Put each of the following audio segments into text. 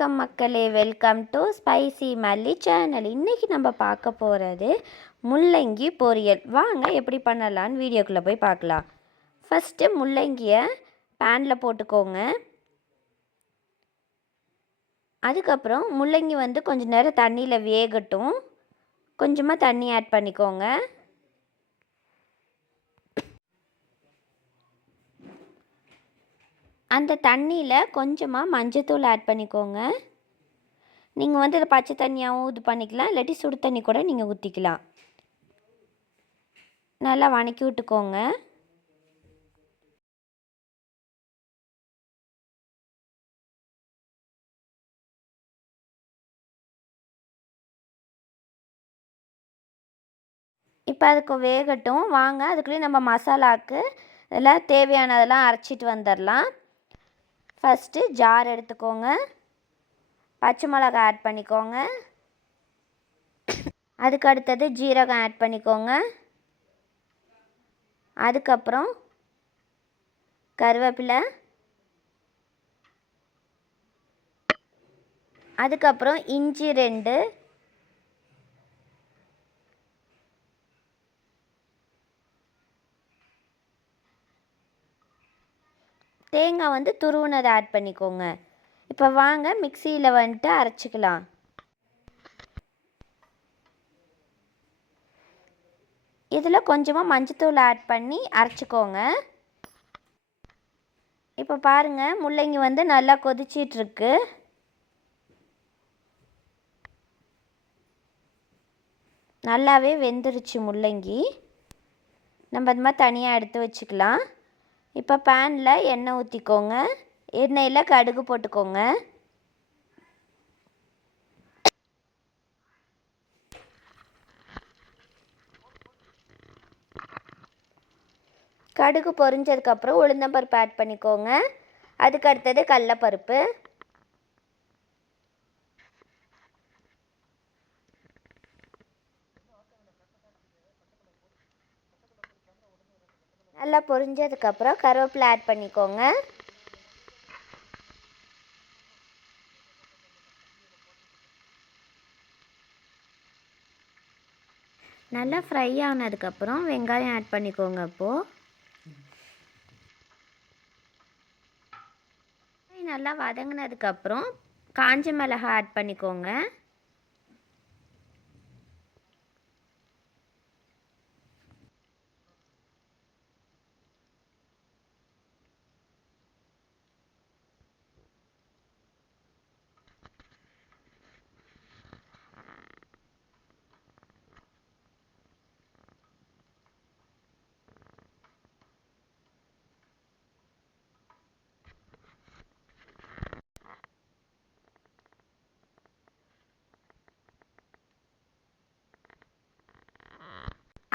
வணக்கம் மக்களே. Welcome to spicy Malli channel இன்றைக்கி நம்ம பார்க்க போகிறது முள்ளங்கி பொரியல். வாங்க எப்படி பண்ணலான்னு வீடியோக்குள்ளே போய் பார்க்கலாம். ஃபஸ்ட்டு முள்ளங்கியை பேனில் போட்டுக்கோங்க. அதுக்கப்புறம் முள்ளங்கி வந்து கொஞ்சம் நேரம் தண்ணியில் வேகட்டும். கொஞ்சமாக தண்ணி ஆட் பண்ணிக்கோங்க. அந்த தண்ணியில் கொஞ்சமாக மஞ்சத்தூள் ஆட் பண்ணிக்கோங்க. நீங்கள் வந்து இதை பச்சை தண்ணியாகவும் இது பண்ணிக்கலாம். இல்லாட்டி சுடு தண்ணி கூட நீங்கள் ஊற்றிக்கலாம் நல்லா வணக்கி விட்டுக்கோங்க. இப்போ அதுக்கு வேகட்டும். வாங்க அதுக்குள்ளேயும் நம்ம மசாலாவுக்கு இதெல்லாம் தேவையானதெல்லாம் அரைச்சிட்டு வந்துடலாம் ஃபஸ்ட்டு ஜார் எடுத்துக்கோங்க. பச்சை மிளகாய் ஆட் பண்ணிக்கோங்க. அதுக்கு அடுத்தது ஜீரகம் ஆட் பண்ணிக்கோங்க. அதுக்கப்புறம் கருவேப்பிலை. அதுக்கப்புறம் இஞ்சி ரெண்டு தேங்காய் வந்து துருவுனதை ஆட் பண்ணிக்கோங்க. இப்போ வாங்க மிக்சியில் வந்துட்டு அரைச்சிக்கலாம். இதில் கொஞ்சமாக மஞ்சத்தூள் ஆட் பண்ணி அரைச்சிக்கோங்க. இப்போ பாருங்கள் முள்ளங்கி வந்து நல்லா கொதிச்சிட்ருக்கு நல்லாவே வெந்துருச்சு முள்ளங்கி. நம்ம இது மாதிரி தனியாக எடுத்து வச்சுக்கலாம். இப்போ பேனில் எண்ணெய் ஊற்றிக்கோங்க எண்ணெயில் கடுகு போட்டுக்கோங்க. கடுகு பொரிஞ்சதுக்கப்புறம் உளுந்தம்பருப்பு ஆட் பண்ணிக்கோங்க. அதுக்கு அடுத்தது கடலப்பருப்பு. நல்லா பொரிஞ்சதுக்கப்புறம் கருவேப்பிலை ஆட் பண்ணிக்கோங்க. நல்லா ஃப்ரை ஆனதுக்கப்புறம் வெங்காயம் ஆட் பண்ணிக்கோங்க அப்போது நல்லா வதங்கினதுக்கப்புறம் காஞ்ச மிளகாய் ஆட் பண்ணிக்கோங்க.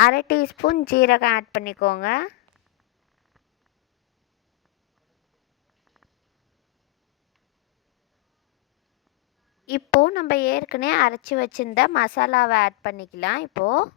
அரை டீஸ்பூன் ஜீரகம் ஆட் பண்ணிக்கோங்க. இப்போது நம்ம ஏற்கனவே அரைச்சி வச்சுருந்த மசாலாவை ஆட் பண்ணிக்கலாம். இப்போது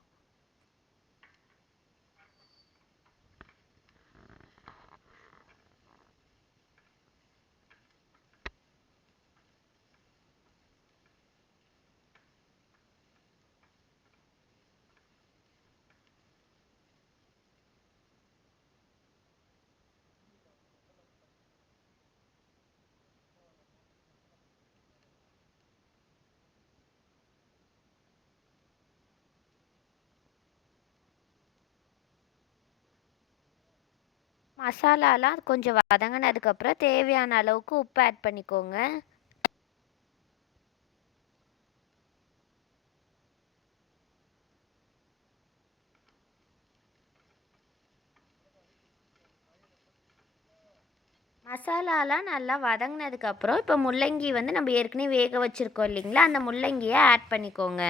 மசாலாலாம் கொஞ்சம் வதங்கினதுக்கப்புறம் தேவையான அளவுக்கு உப்பு ஆட் பண்ணிக்கோங்க. மசாலாலாம் நல்லா வதங்கினதுக்கப்புறம் இப்போ முள்ளங்கி வந்து நம்ம ஏற்கனவே வேக வச்சுருக்கோம் இல்லைங்களா? அந்த முள்ளங்கியை ஆட் பண்ணிக்கோங்க.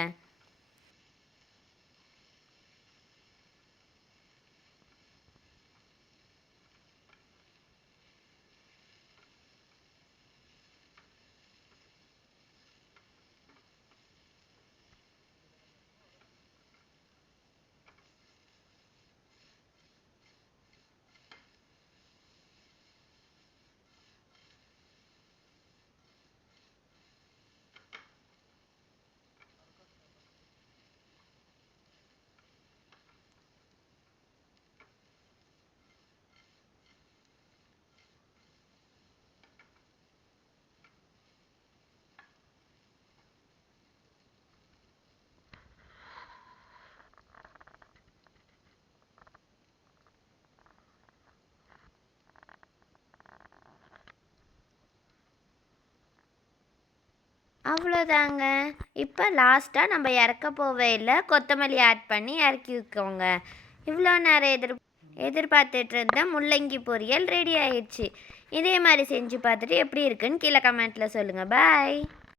அவ்வளோதாங்க. இப்போ லாஸ்ட்டாக நம்ம இறக்க போவையில் கொத்தமல்லி ஆட் பண்ணி இறக்கி வைக்கோங்க. இவ்வளோ நேரம் எதிர் எதிர்பார்த்துட்டு இருந்த முள்ளங்கி பொரியல் ரெடி ஆயிடுச்சு. இதே மாதிரி செஞ்சு பார்த்துட்டு எப்படி இருக்குன்னு கீழே கமெண்ட்டில் சொல்லுங்கள் பாய்